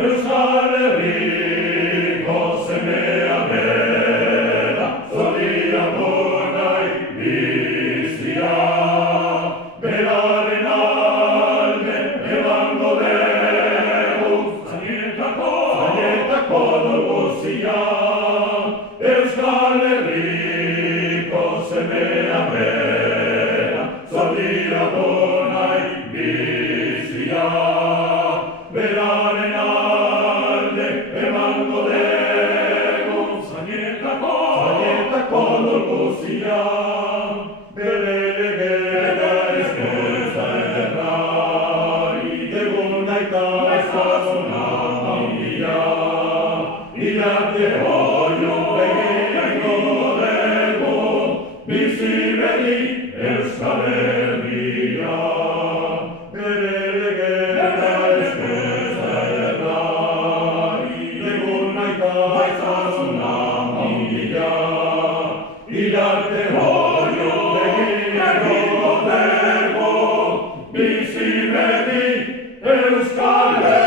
Euskal Herriko semea bera, zoriago nahi bizia. Beraren alde emango dugu, zaietako dolgozia. Euskal Herriko semea bera, zoriago nahi bizia. Beraren alde emango dugu, zaietako dolgozia. Bere legea hizkuntza ederrari, egun gaitasuna handia. Hilarte oio begirako dugu, bizi beti Euskal Herria. Bere legea hizkuntza ederrari, egun gaitasuna handia. Hilarte oio begirako dugu, bizi beti Euskal Herria.